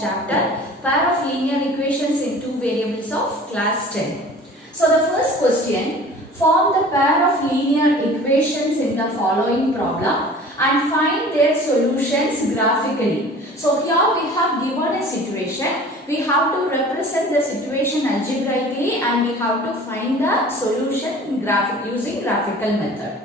chapter pair of linear equations in two variables of class 10. So the first question, form the pair of linear equations in the following problem and find their solutions graphically. So here we have given a situation. We have to represent the situation algebraically and we have to find the solution using graphical method.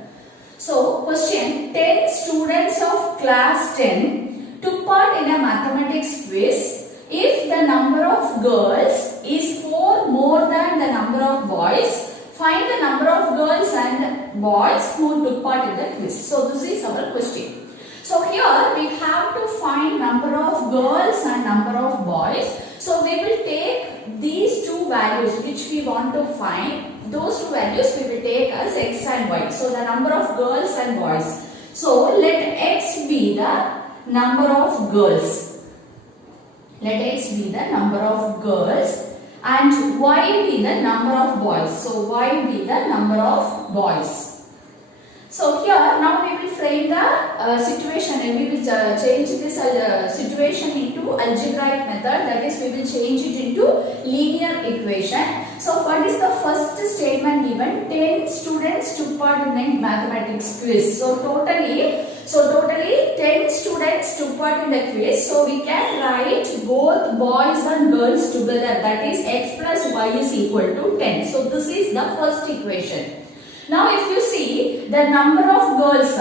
So question, 10 students of class 10 took part in a mathematics quiz. If the number of girls is 4 more than the number of boys, find the number of girls and boys who took part in the quiz. So this is our question. So here we have to find number of girls and number of boys. So we will take these two values which we want to find. Those two values we will take as x and y. So the number of girls and boys. So let x be the number of girls. Let x be the number of girls and y be the number of boys. So y be the number of boys. So here now we will frame the situation and we will change this situation into algebraic method, that is we will change it into linear equation. So what is the first statement given? 10 students took part in the mathematics quiz. So totally 10 students took part in the quiz. So we can write both boys and girls together, that is x plus y is equal to 10. So this is the first equation. Now if you see the number of girls,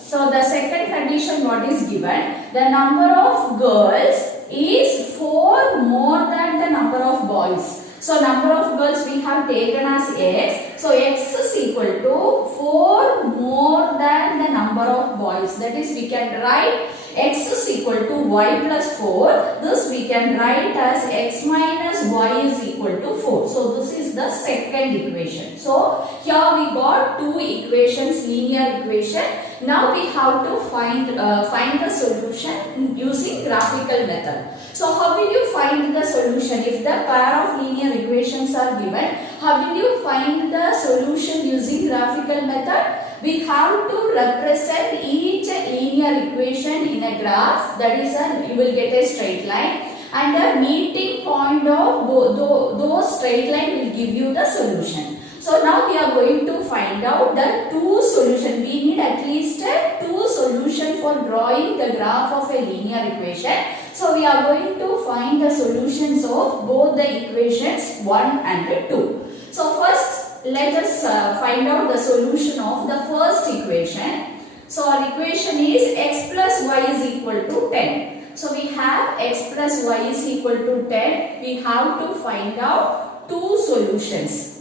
so the second condition what is given, the number of girls is 4 more than the number of boys. So number of girls we have taken as x, so x is equal to 4 more than the number of boys, that is we can write x is equal to y plus 4, this we can write as x minus y is equal to 4. So this is the second equation. So here we got two equations, linear equation. Now we have to find the solution using graphical method. So how will you find the solution? If the pair of linear equations are given, how will you find the solution using graphical method? We have to represent each linear equation in a graph, that is you will get a straight line, and the meeting point of those straight line will give you the solution. So now we are going to find out the two solutions. We need at least two solutions for drawing the graph of a linear equation. So we are going to find the solutions of both the equations 1 and 2. So first let us find out the solution of the first equation. So our equation is x plus y is equal to 10. So we have x plus y is equal to 10. We have to find out two solutions.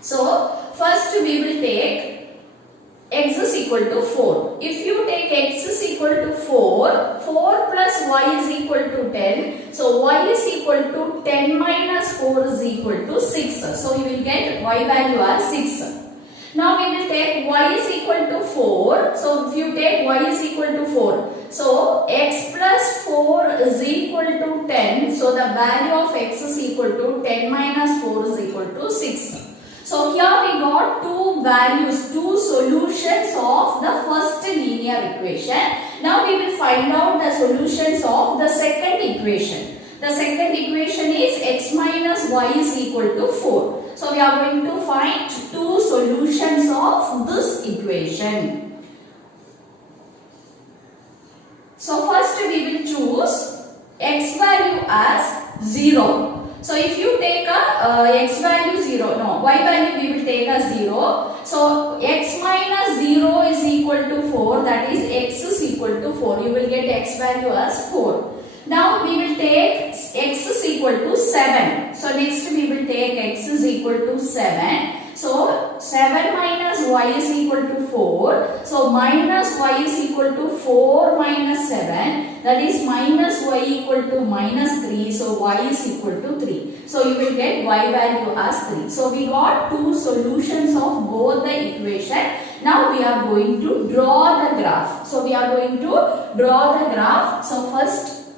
So first we will take x is equal to 4. If you take x is equal to 4, 4 plus y is equal to 10. So y is equal to 10 minus 4 is equal to 6. So you will get y value as 6. Now we will take y is equal to 4. So if you take y is equal to 4. So x plus 4 is equal to 10. So the value of x is equal to 10 minus 4 is equal to 6. So here we got two values, two solutions of the first linear equation. Now we will find out the solutions of the second equation. The second equation is x minus y is equal to 4. So we are going to find two solutions of this equation. So first we will choose x value as 0. So if you take a x value 0, no, y value we will take as 0. So x minus 0 is equal to 4, that is x is equal to 4. You will get x value as 4. Now we will take x is equal to 7. So next we will take x is equal to 7. So 7 minus y is equal to 4. So minus y is equal to 4 minus 7. That is minus y equal to minus 3. So y is equal to 3. So you will get y value as 3. So we got two solutions of both the equation. Now we are going to draw the graph. So we are going to draw the graph. So first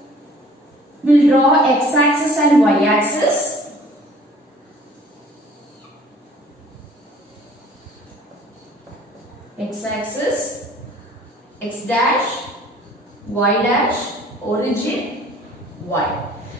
we will draw x axis and y axis. X axis, x dash, y dash, origin, y.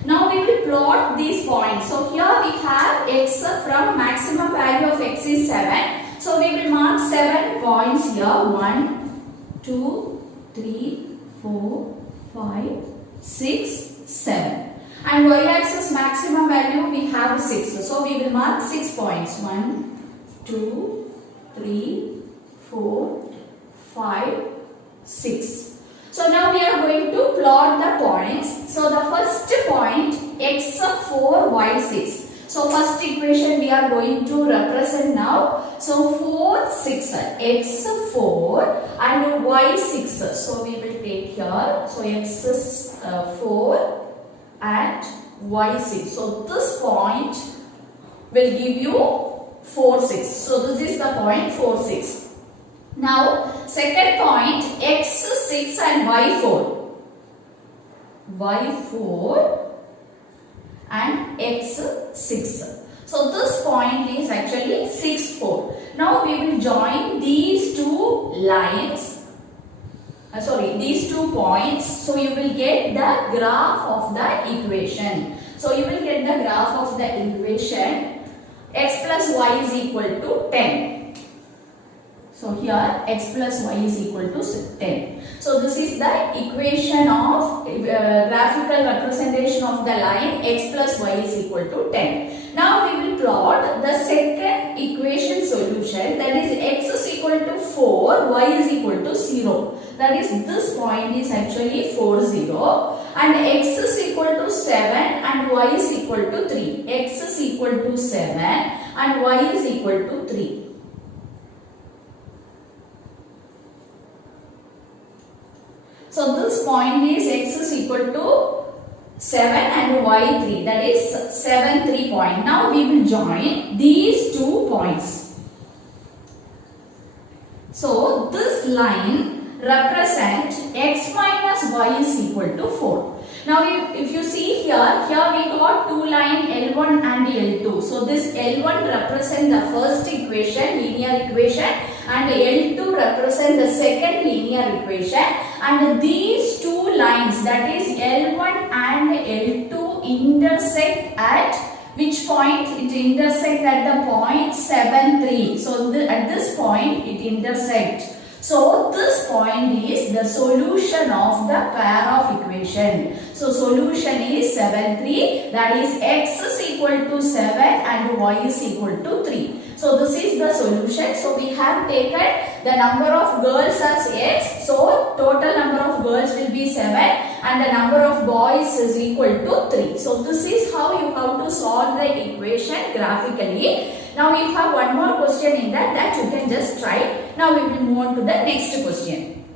Now we will plot these points. So here we have x from maximum value of x is 7. So we will mark 7 points here. 1, 2, 3, 4, 5, 6, 7. And y-axis maximum value we have 6. So we will mark 6 points. 1, 2, 3, 4, 5, 6. So now we are going to plot the points. So the first point x4 y6. So first equation we are going to represent now. So 4 6 x4 and y6. So we will take here. So x4 and y6. So this point will give you 4 6. So this is the point 4 6. Now second point x6 and y4. y4 and x6. So this point is actually 6 4. Now we will join these two lines. These 2 points. So you will get the graph of the equation. So you will get the graph of the equation x plus y is equal to 10. So here x plus y is equal to 10. So this is the equation of graphical representation of the line x plus y is equal to 10. Now we will plot the second equation solution, that is x is equal to 4, y is equal to 0. That is this point is actually 4 0 and x is equal to 7 and y is equal to 3. X is equal to 7 and y is equal to 3. So this point is x is equal to 7 and y 3, that is 7 3 point. Now we will join these 2 points. So this line represent x minus y is equal to 4. Now if you see here we got 2 line L1 and L2. So this L1 represent the first equation, linear equation, and L2 represent the second linear equation, and these 2 lines, that is L1 and L2, intersect at which point? It intersect at the point 7 3. So at this point it intersect. So this point is the solution of the pair of equation. So solution is 7 3, that is x is equal to 7 and y is equal to 3. So this is the solution. So we have taken the number of girls as x. So total number of girls will be 7 and the number of boys is equal to 3. So this is how you have to solve the equation graphically. Now you have one more question in that you can just try. Now we will move on to the next question.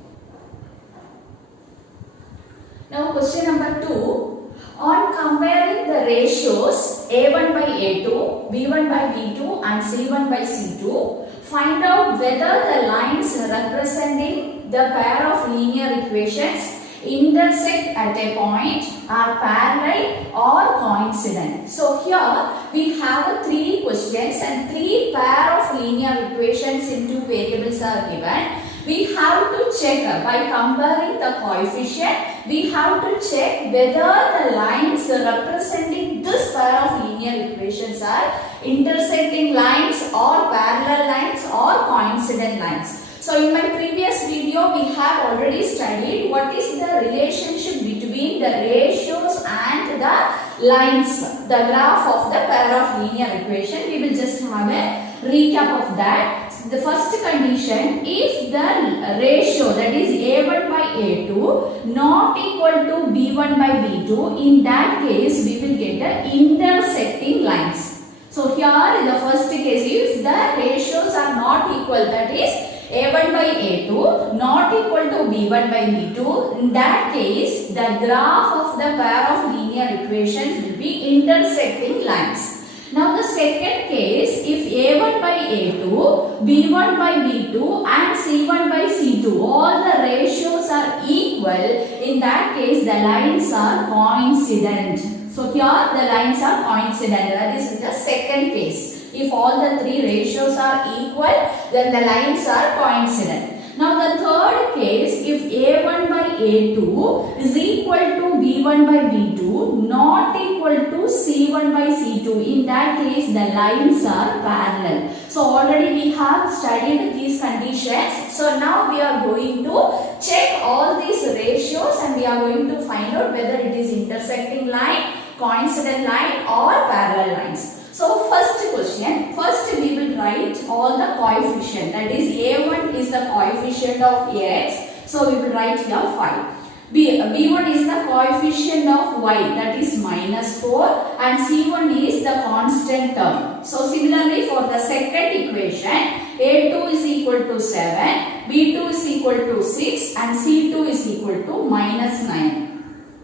Now question number 2. On comparing the ratios A1 by A2, B1 by B2 and C1 by C2, find out whether the lines representing the pair of linear equations intersect at a point, are parallel or coincident. So here we have 3 questions and 3 pair of linear equations in 2 variables are given. We have to check by comparing the coefficient. We have to check whether the lines representing this pair of linear equations are intersecting lines or parallel lines or coincident lines. So in my previous video we have already studied what is the relationship between the ratios and the lines, the graph of the pair of linear equation. We will just have a recap of that. The first condition, if the ratio, that is A1 by A2 not equal to B1 by B2, in that case we will get the intersecting lines. So here in the first case, if the ratios are not equal, that is A1 by A2 not equal to B1 by B2, in that case the graph of the pair of linear equations will be intersecting lines. Now the second case, if A1 by A2, B1 by B2 and C1 by C2, all the ratios are equal, in that case the lines are coincident. So here the lines are coincident, that is the second case. If all the 3 ratios are equal, then the lines are coincident. Now the third case, if A1 by A2 is equal to B1 by B2 B2 not equal to C1 by C2. In that case, the lines are parallel. So already we have studied these conditions. So now we are going to check all these ratios and we are going to find out whether it is intersecting line, coincident line or parallel lines. So first question, first we will write all the coefficient, that is A1 is the coefficient of X, so we will write here 5. B1 is the coefficient of Y, that is -4, and C1 is the constant term. So similarly for the second equation, A2 is equal to 7, B2 is equal to 6 and C2 is equal to -9.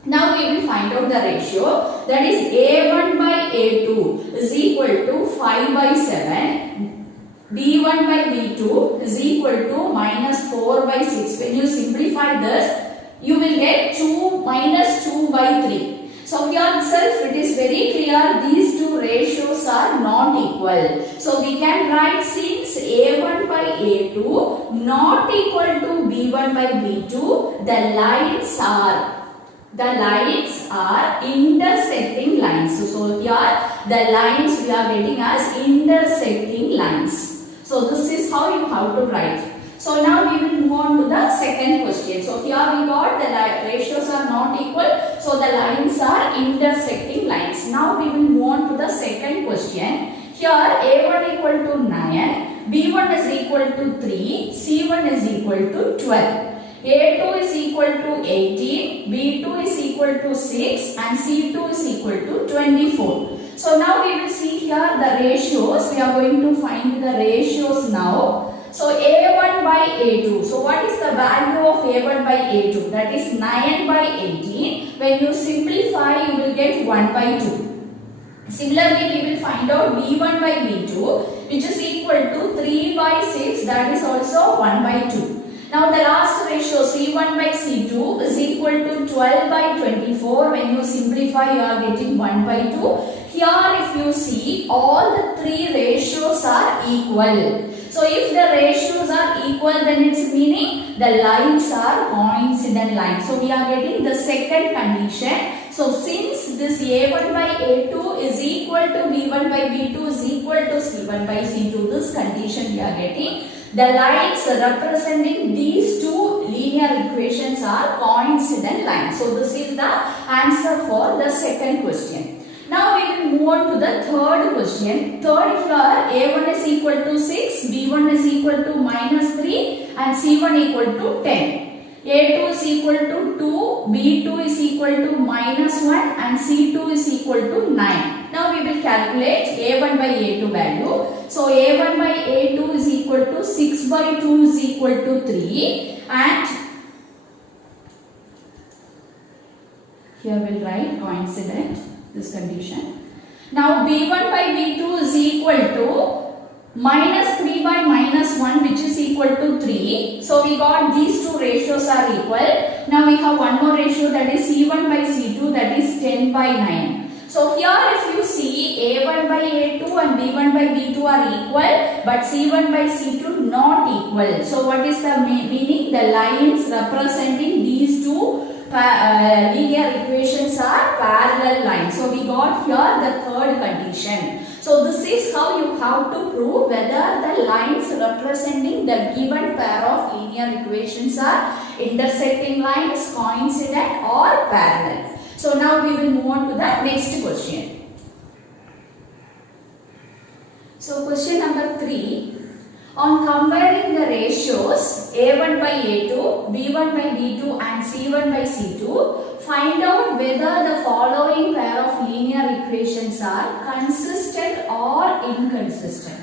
Now we will find out the ratio, that is A1 by A2 is equal to 5 by 7, B1 by B2 is equal to -4 by 6. When you simplify this, you will get 2 minus 2 by 3. So here itself it is very clear these two ratios are not equal. So we can write, since A1 by A2 not equal to B1 by B2, the lines are intersecting lines. So here the lines we are getting as intersecting lines. So this is how you have to write. So now we will move on to the second question. So here we got the ratios are not equal. So the lines are intersecting lines. Now we will move on to the second question. Here A1 equal to 9, B1 is equal to 3, C1 is equal to 12. A2 is equal to 18, B2 is equal to 6 and C2 is equal to 24. So now we will see here the ratios. We are going to find the ratios now. So A1 by A2. So what is the value of A1 by A2? That is 9 by 18. When you simplify, you will get 1 by 2. Similarly, we will find out B1 by B2, which is equal to 3 by 6. That is also 1 by 2. Now the last ratio C1 by C2 is equal to 12 by 24. When you simplify, you are getting 1 by 2. Here if you see, all the three ratios are equal. So if the ratios are equal, then its meaning the lines are coincident lines. So we are getting the second condition. So since this A1 by A2 is equal to B1 by B2 is equal to C1 by C2, this condition we are getting. The lines representing these two linear equations are coincident lines. So this is the answer for the second question. Now we will move on to the third question. Third here, A1 is equal to 6, B1 is equal to -3 and C1 equal to 10. A2 is equal to 2, B2 is equal to -1 and C2 is equal to 9. Now we will calculate A1 by A2 value. So A1 by A2 is equal to 6 by 2 is equal to 3 and here we will write coincident, this condition. Now B1 by B2 is equal to -3 by -1, which is equal to 3. So we got these two ratios are equal. Now we have one more ratio, that is C1 by C2, that is 10 by 9. So here if you see, A1 by A2 and B1 by B2 are equal, but C1 by C2 not equal. So what is the meaning? The lines representing these two linear equations are parallel lines. So we got here the third condition. So this is how you have to prove whether the lines representing the given pair of linear equations are intersecting lines, coincident or parallel. So now we will move on to the next question. So question number 3. On comparing the ratios A1 by A2, B1 by B2 and C1 by C2, find out whether the following pair of linear equations are consistent or inconsistent.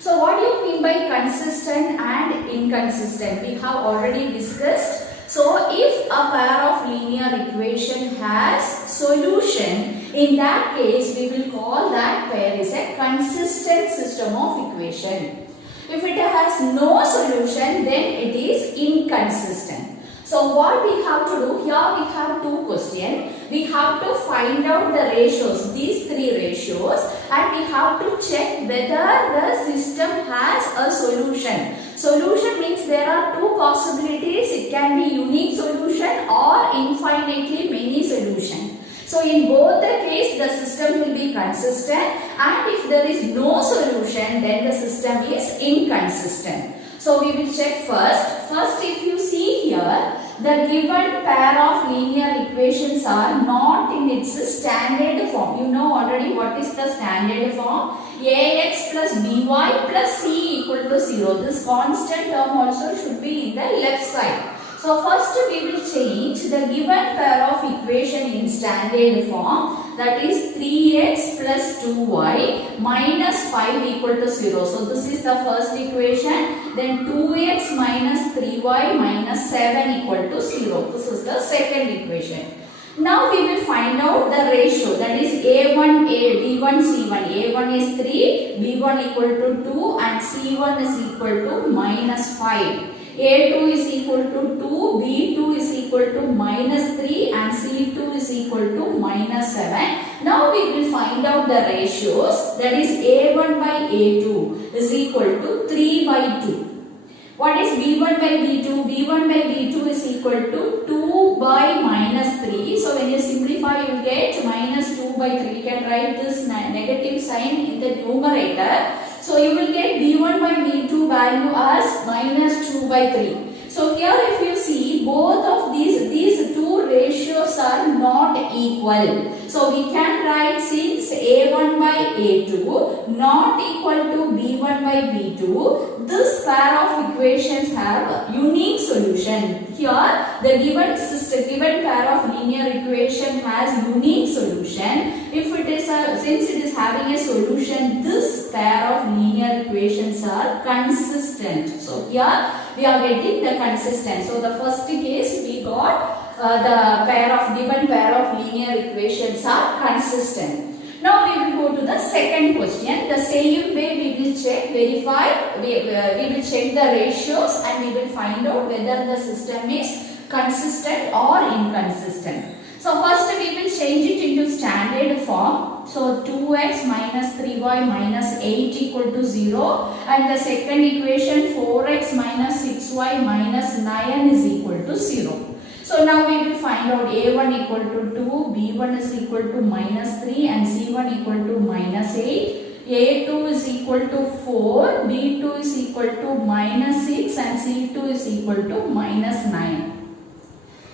So what do you mean by consistent and inconsistent? We have already discussed. So if a pair of linear equation has solution, in that case we will call that pair is a consistent system of equation. If it has no solution, then it is inconsistent. So what we have to do, here we have two questions. We have to find out the ratios, these three ratios, and we have to check whether the system has a solution. Solution means there are two possibilities. It can be unique solution or infinitely many solutions. So in both the case, the system will be consistent, and if there is no solution, then the system is inconsistent. So we will check first. First, if you see here, the given pair of linear equations are not in its standard form. You know already what is the standard form? Ax plus by plus c equal to 0. This constant term also should be in the left side. So first we will change the given pair of equation in standard form, that is 3x plus 2y minus 5 equal to 0. So this is the first equation. Then 2x minus 3y minus 7 equal to 0. This is the second equation. Now we will find out the ratio, that is a1 b1 c1. a1 is 3, b1 equal to 2 and c1 is equal to minus 5. A2 is equal to 2, B2 is equal to minus 3 and C2 is equal to minus 7. Now we will find out the ratios, that is A1 by A2 is equal to 3 by 2. What is B1 by B2? B1 by B2 is equal to 2 by minus 3. So when you simplify, you will get minus 2 by 3. You can write this negative sign in the numerator. So you will get B1 by B2 value as minus 2 by 3. So here if you see, both of these two ratios are not equal. So we can write, since A1 by A2 not equal to B1 by B2, this pair of equations have a unique solution. Here the given pair of linear equation has unique solution. If it is since it is having a solution, this pair of linear equations are consistent. So here we are getting the consistent. So the first case we got the given pair of linear equations are consistent. Now we will go to the second question. The same way we will verify, we will check the ratios and we will find out whether the system is consistent or inconsistent. So first we will change it into standard form. So 2x minus 3y minus 8 equal to 0, and the second equation 4x minus 6y minus 9 is equal to 0. So now we will find out a1 equal to 2, b1 is equal to minus 3 and c1 equal to minus 8. a2 is equal to 4, b2 is equal to minus 6 and c2 is equal to minus 9.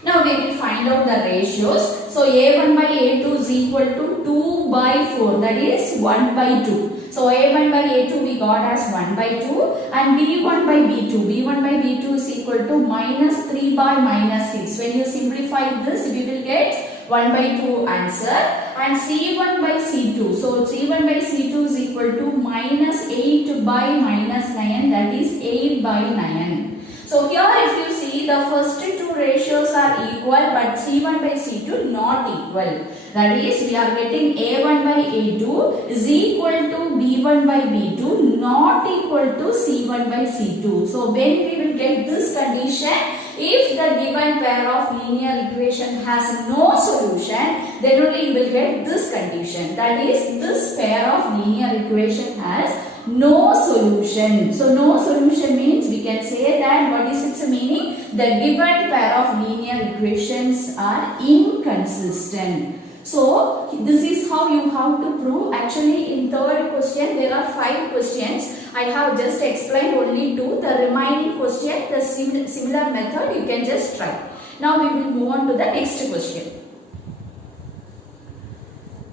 Now we will find out the ratios. So a1 by a2 is equal to 2 by 4, that is 1 by 2. So a1 by a2 we got as 1 by 2 and b1 by b2. b1 by b2 is equal to minus 3 by minus 6. When you simplify this, we will get 1 by 2 answer, and c1 by c2. So c1 by c2 is equal to minus 8 by minus 9, that is 8 by 9. So here if you see, the first two ratios are equal but c1 by c2 not equal. That is, we are getting a1 by a2 is equal to b1 by b2 not equal to c1 by c2. So when we will get this condition, if the given pair of linear equation has no solution, then only you will get this condition. That is, this pair of linear equation has no solution. So no solution means we can say that what is its meaning? The given pair of linear equations are inconsistent. So this is how you have to prove. Actually in third question there are 5 questions. I have just explained only 2. The remaining question, the similar method you can just try. Now we will move on to the next question.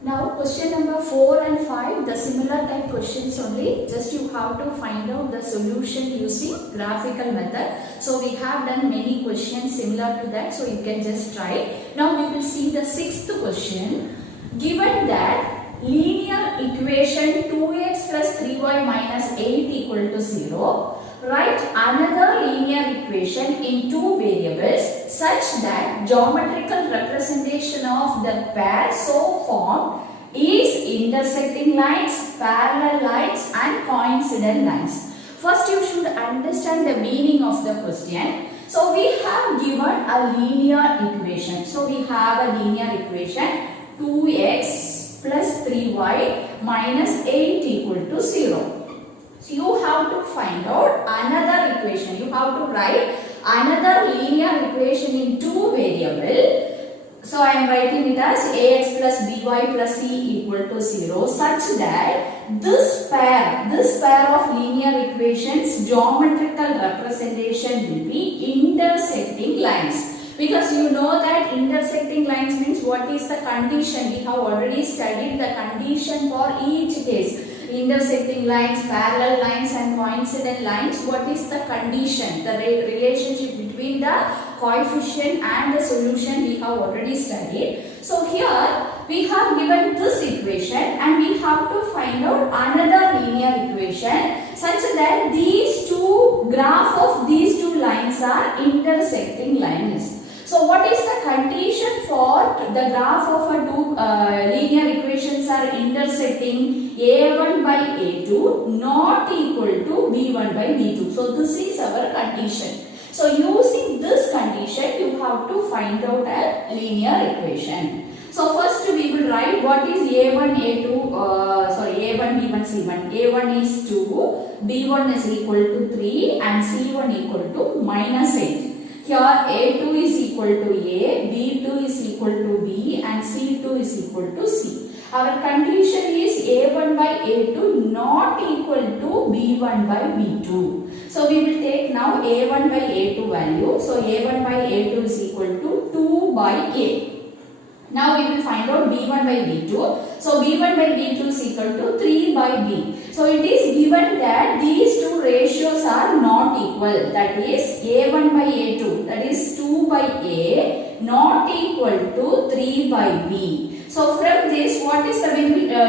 Now question number 4 and 5, the similar type questions only. Just you have to find out the solution using graphical method. So we have done many questions similar to that. So you can just try. Now we will see the 6th question. Given that linear equation 2x plus 3y minus 8 equal to 0, write another linear equation in 2 variables such that geometrical representation of the pair so formed is intersecting lines, parallel lines and coincident lines. First you should understand the meaning of the question. So we have given a linear equation. So we have a linear equation 2x plus 3y minus 8 equal to 0. So you have to find out another equation. You have to write another linear equation in 2 variables So I am writing it as ax plus by plus c equal to 0 such that this pair of linear equations geometrical representation will be intersecting lines. Because you know that intersecting lines means what is the condition. We have already studied the condition for each case. Intersecting lines, parallel lines and coincident lines. What is the condition? The relationship between the coefficient and the solution we have already studied. So here we have given this equation and we have to find out another linear equation such that these two graph of these two lines are intersecting lines. So what is the condition for the graph of a two linear equations are intersecting? A1 by A2 not equal to B1 by B2. So this is our condition. So using this condition you have to find out a linear equation. So first we will write what is A1, A2, A1, B1, C1. A1 is 2, B1 is equal to 3 and C1 equal to minus 8. Here A2 is equal to A, B2 is equal to B and C2 is equal to C. Our condition is A1 by A2 not equal to B1 by B2. So we will take now A1 by A2 value. So A1 by A2 is equal to 2 by A. Now we will find out B1 by B2. So B1 by B2 is equal to 3 by B. So it is given that these two ratios are not equal. That is A1 by A2. That is 2 by A not equal to 3 by B. So from this, what is the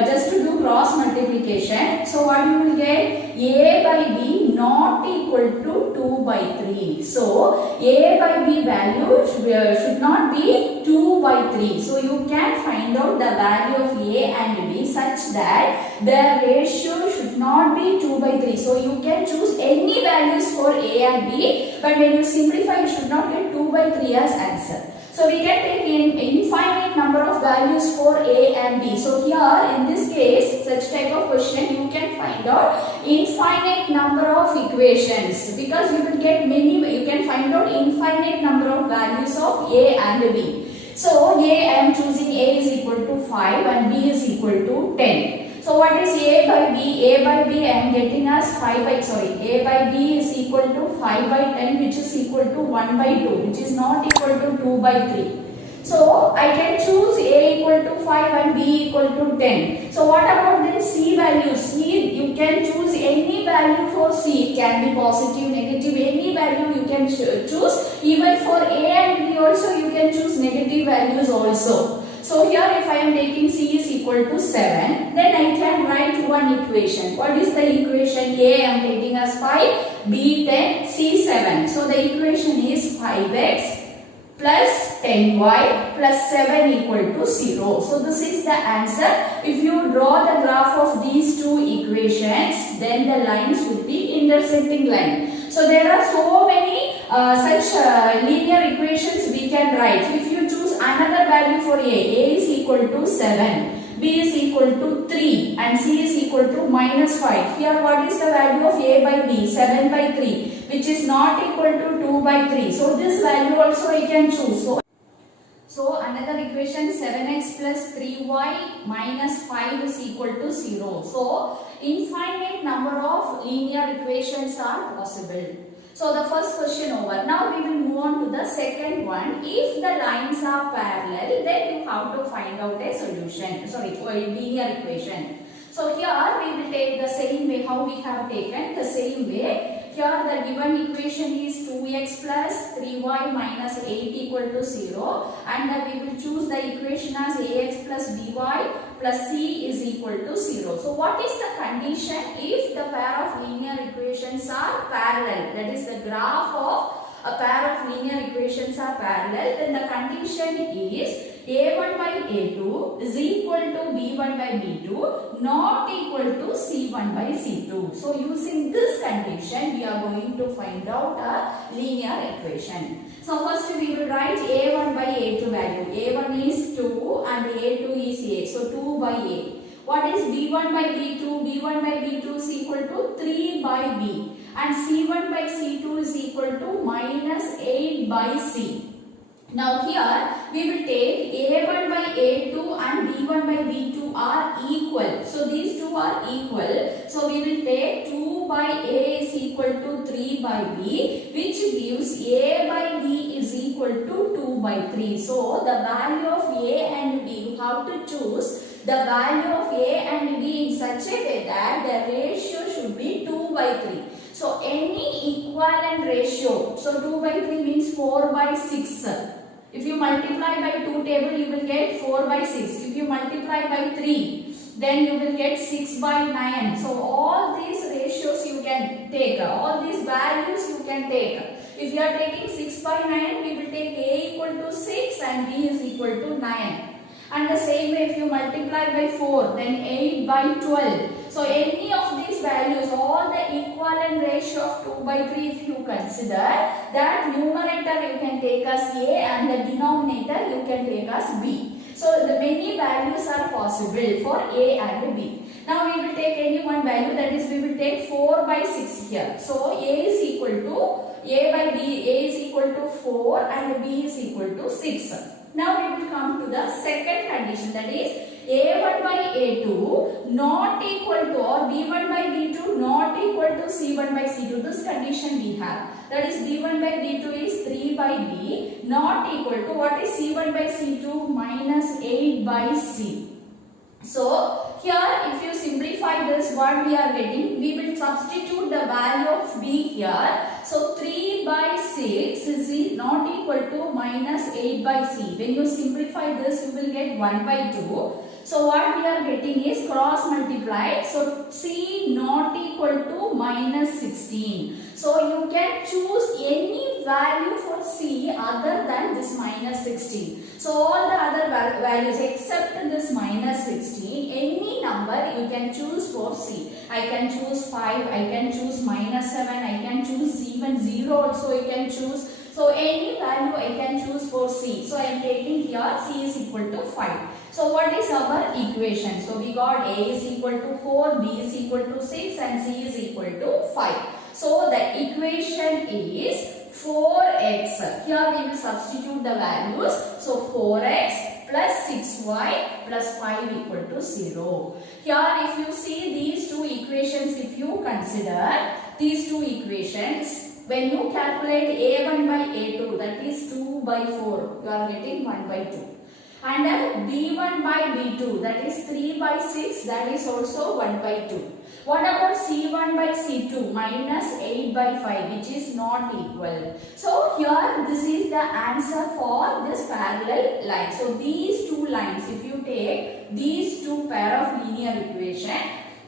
just to do cross multiplication. So what you will get? A by B not equal to 2 by 3. So A by B value should not be 2 by 3. So you can find out the value of A and B such that the ratio should not be 2 by 3. So you can choose any values for A and B, but when you simplify you should not get 2 by 3 as answer. So we can take an infinite number of values for A and B. So here in this case, such type of question you can find out infinite number of equations, because you will get many, you can find out infinite number of values of A and B. So A, I am choosing A is equal to 5 and B is equal to 10. So what is A by B? A by B I am getting as A by B is equal to 5 by 10, which is equal to 1 by 2, which is not equal to 2 by 3. So I can choose A equal to 5 and B equal to 10. So what about then C values? C, you can choose any value for C. It can be positive, negative, any value you can choose. Even for A and B also you can choose negative values also. So here if I am taking C is equal to 7, then I can write one equation. What is the equation? A I am taking as 5, B 10, C 7. So the equation is 5x plus 10y plus 7 equal to 0. So this is the answer. If you draw the graph of these two equations, then the lines will be intersecting line. So there are so many such linear equations we can write. If you choose another value for A is equal to 7, B is equal to 3 and C is equal to minus 5. Here what is the value of A by B? 7 by 3, which is not equal to 2 by 3. So this value also I can choose. So another equation 7x plus 3y minus 5 is equal to 0. So infinite number of linear equations are possible. So the first question over. Now we will move on to the second one. If the lines are parallel, then you have to find out a solution. Linear equation. So here we will take the same way how we have taken the same way. Here the given equation is 2x plus 3y minus 8 equal to 0, and we will choose the equation as ax plus by plus c is equal to 0. So what is the condition if the pair of linear equations are parallel? That is, the graph of a pair of linear equations are parallel, then the condition is a1 by a2 is equal to b1 by b2 not equal to c1 by c2. So using this condition we are going to find out a linear equation. So first we will write a1 by a2 value. a1 is 2 and a2 is 8. So 2 by a. What is b1 by b2? b1 by b2 is equal to 3 by b. And c1 by c2 is equal to minus 8 by c. Now here we will take A1 by A2 and B1 by B2 are equal. So these two are equal. So we will take 2 by A is equal to 3 by B, which gives A by B is equal to 2 by 3. So the value of A and B, you have to choose the value of A and B in such a way that the ratio should be 2 by 3. So any equivalent ratio, so 2 by 3 means 4 by 6. If you multiply by 2 table, you will get 4 by 6. If you multiply by 3, then you will get 6 by 9. So all these ratios you can take, all these values you can take. If you are taking 6 by 9, we will take A equal to 6 and B is equal to 9. And the same way, if you multiply by 4, then 8 by 12. So any of these values, all the equivalent ratio of 2 by 3, if you consider, that numerator you can take as A and the denominator you can take as B. So the many values are possible for A and B. Now we will take any one value, that is we will take 4 by 6 here. So A is equal to, A by B, A is equal to 4 and B is equal to 6. Now we will come to the second condition, that is A1 by A2 not equal to, or B1 by B2 not equal to C1 by C2. This condition we have. That is B1 by B2 is 3 by B not equal to, what is C1 by C2? Minus 8 by C. So here if you simplify this, what we are getting, we will substitute the value of B here. So 3 by 6 is not equal to minus 8 by C. When you simplify this, you will get 1 by 2. So what we are getting is cross multiplied. So C not equal to minus 16. So you can choose any value for C other than this minus 16. So all the other values except this minus 16, any number you can choose for C. I can choose 5, I can choose minus 7, I can choose even 0 also I can choose. So any value I can choose for C. So I am taking here C is equal to 5. So what is our equation? So we got A is equal to 4, B is equal to 6 and C is equal to 5. So the equation is 4x. Here we will substitute the values. So 4x plus 6y plus 5 equal to 0. Here if you see these two equations, if you consider these two equations, when you calculate A1 by A2, that is 2 by 4, you are getting 1 by 2. And B1 by B2, that is 3 by 6, that is also 1 by 2. What about C1 by C2? Minus 8 by 5, which is not equal. So here this is the answer for this parallel line. So these two lines, if you take these two pair of linear equation,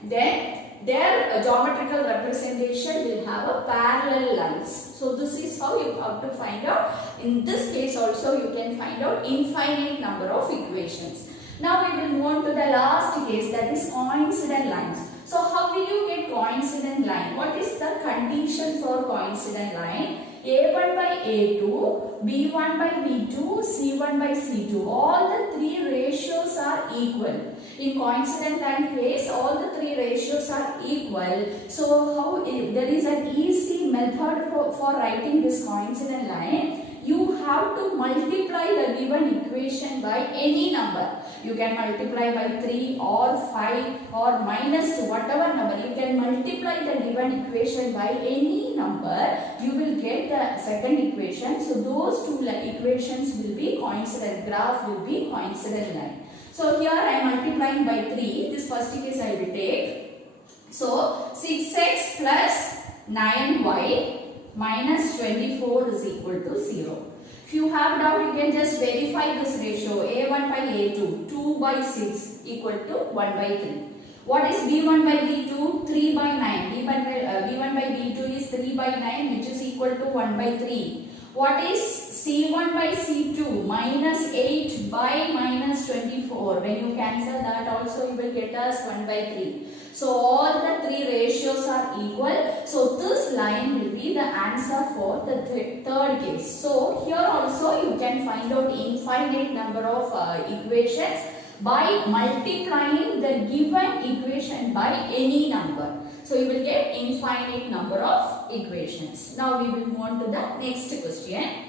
then their geometrical representation will have a parallel lines. So this is how you have to find out. In this case also you can find out infinite number of equations. Now we will move on to the last case, that is coincident lines. So how will you get coincident line? What is the condition for coincident line? A1 by A2, B1 by B2, C1 by C2. All the three ratios are equal. In coincident line case, all the three ratios are equal. So how there is an easy method for writing this coincident line. You have to multiply the given equation by any number. You can multiply by 3 or 5 or minus 2, whatever number. You can multiply the given equation by any number. You will get the second equation. So those two equations will be coincident. Graph will be coincident line. So here I am multiplying by 3. This first case I will take. So 6x plus 9y minus 24 is equal to 0. If you have doubt, you can just verify this ratio. A1 by A2, 2 by 6 equal to 1 by 3. What is B1 by B2? 3 by 9. B1 by B2 is 3 by 9, which is equal to 1 by 3. What is C1 by C2? Minus 8 by minus 24. When you cancel that also, you will get us 1 by 3. So all the three ratios are equal. So this line will be the answer for the third case. So here also you can find out infinite number of equations by multiplying the given equation by any number. So you will get infinite number of equations. Now we will move on to the next question.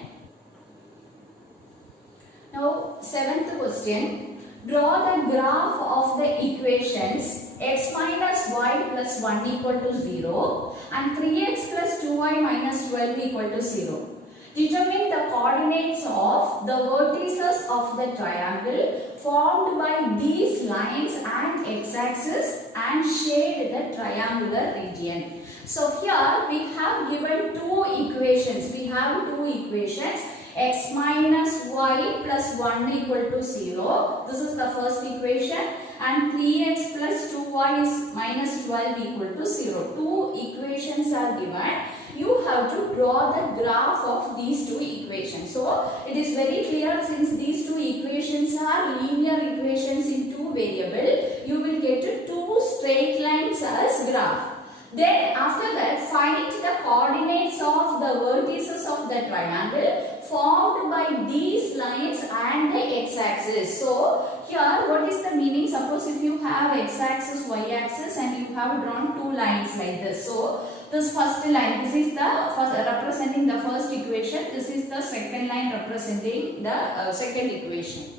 Now, seventh question. Draw the graph of the equations x minus y plus 1 equal to 0 and 3x plus 2y minus 12 equal to 0. Determine the coordinates of the vertices of the triangle formed by these lines and x-axis and shade the triangular region. So here we have given two equations. We have two equations. X minus y plus 1 equal to 0. This is the first equation, and 3x plus 2y is minus 12 equal to 0. Two equations are given. You have to draw the graph of these two equations. So it is very clear, since these two equations are linear equations in two variables, you will get two straight lines as graph. Then after that, find the coordinates of the vertices of the triangle formed by these lines and the x-axis. So here what is the meaning? Suppose if you have x-axis, y-axis, and you have drawn two lines like this. So this first line, this is the first representing the first equation. This is the second line representing the second equation.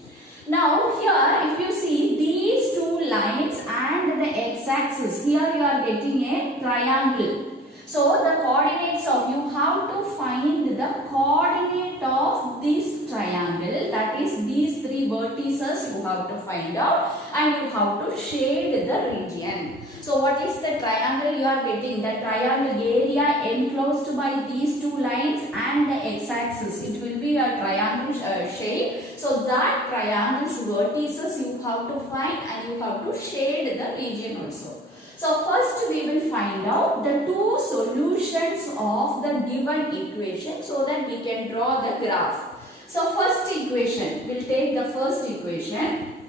Now here if you see these two lines and the x-axis, here you are getting a triangle. So the coordinates of, you have to find the coordinate of this triangle, that is these three vertices you have to find out, and you have to shade the region. So what is the triangle you are getting? The triangle area enclosed by these two lines and the x-axis. It will be a triangle shape. So that triangle's vertices you have to find and you have to shade the region also. So first we will find out the two solutions of the given equation so that we can draw the graph. So first equation, we will take the first equation.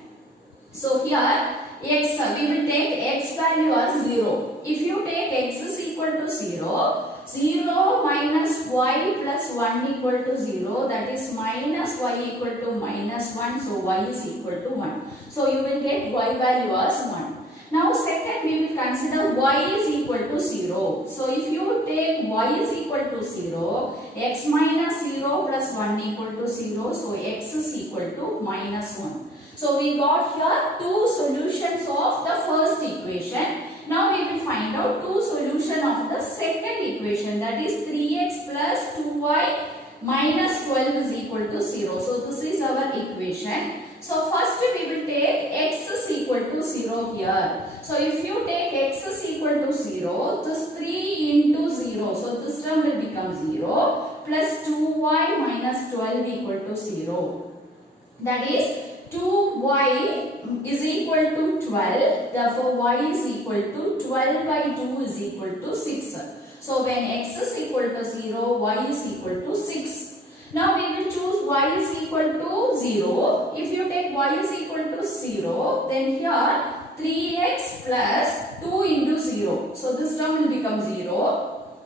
So here x, we will take x value as 0. If you take x is equal to 0, 0 minus y plus 1 equal to 0, that is minus y equal to minus 1, so y is equal to 1. So you will get y value as 1. Now second we will consider y is equal to 0. So if you take y is equal to 0, x minus 0 plus 1 equal to 0, so x is equal to minus 1. So we got here two solutions of the first equation. Now we will find out two solutions of the second equation, that is 3x plus 2y minus 12 is equal to 0. So this is our equation. So first we will take x is equal to 0 here. So if you take x is equal to 0, this 3 into 0. So this term will become 0 plus 2y minus 12 equal to 0. That is 2y is equal to 12. Therefore y is equal to 12 by 2 is equal to 6. So when x is equal to 0, y is equal to 6. Now we will choose y is equal to 0. If you take y is equal to 0, then here 3x plus 2 into 0. So this term will become 0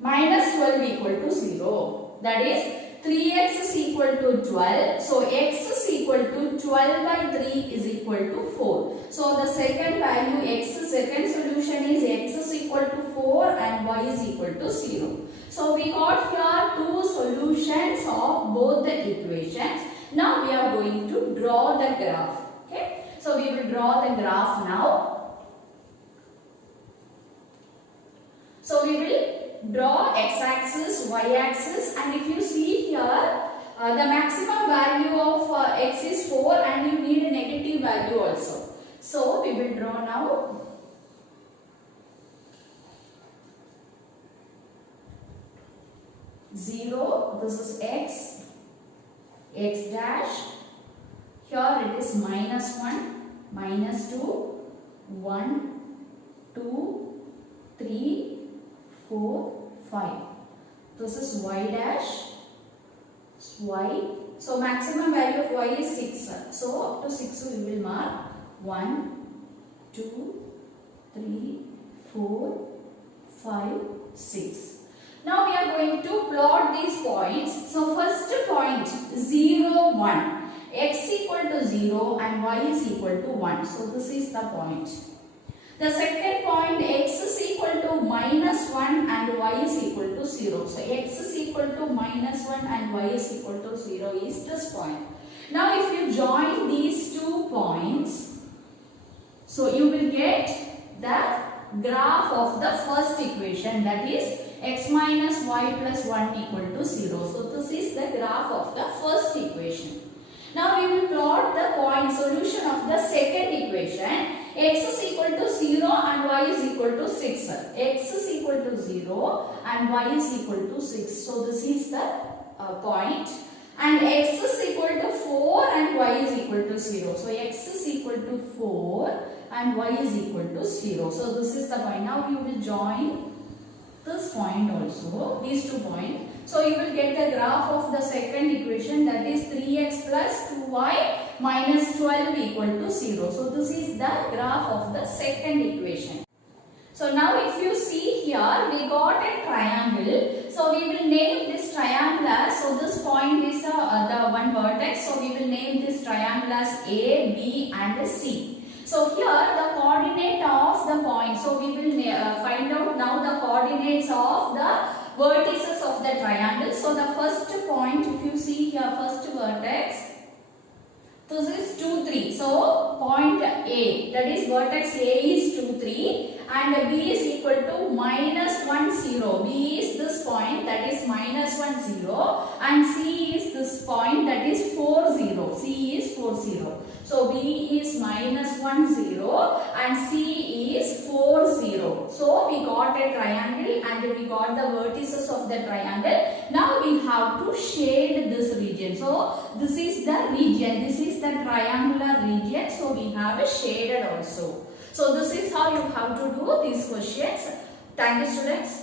minus 12 equal to 0. That is 3x is equal to 12. So x is equal to 12 by 3 is equal to 4. So the second value, second solution is x is equal to 4 and y is equal to 0. So we got here two solutions of both the equations. Now we are going to draw the graph. Okay. So we will draw the graph now. So we will draw x-axis, y-axis, and if you see here, the maximum value of x is 4 and you need a negative value also. So we will draw now. Zero, this is x, x dash, here it is minus 1, minus 2, 1, 2, 3, 4, 5. This is y dash, y. So maximum value of y is 6. So up to 6 we will mark 1, 2, 3, 4, 5, 6. Now we are going to plot these points. So first point 0, 1. X equal to 0 and y is equal to 1. So this is the point. The second point, x is equal to minus 1 and y is equal to 0. So x is equal to minus 1 and y is equal to 0 is this point. Now if you join these 2 points, so you will get the graph of the first equation, that is x minus y plus 1 equal to 0. So this is the graph of the first equation. Now we will plot the point solution of the second equation. X is equal to 0 and y is equal to 6. X is equal to 0 and y is equal to 6. So this is the point. And x is equal to 4 and y is equal to 0. So x is equal to 4 and y is equal to 0. So this is the point. Now you will join this point also, these 2 points. So you will get the graph of the second equation, that is 3x plus 2y minus 12 equal to 0. So this is the graph of the second equation. So now if you see here, we got a triangle. So we will name this triangle as, so this point is the one vertex. So we will name this triangle as A, B and C. So here the coordinate of the point. So we will find out now the coordinates of the vertices of the triangle. So the first point, if you see here, first vertex, this is 2, 3. So point A, that is vertex A is 2, 3 and B is equal to minus 1, 0. B is this point, that is minus 1, 0 and C is this point, that is 4, 0. C is 4, 0. So B is minus 1, 0 and C is 4, 0. So we got a triangle and we got the vertices of the triangle. Now we have to shade this region. So this is the region, this is the triangular region. So we have a shaded also. So this is how you have to do these questions. Thank you, students.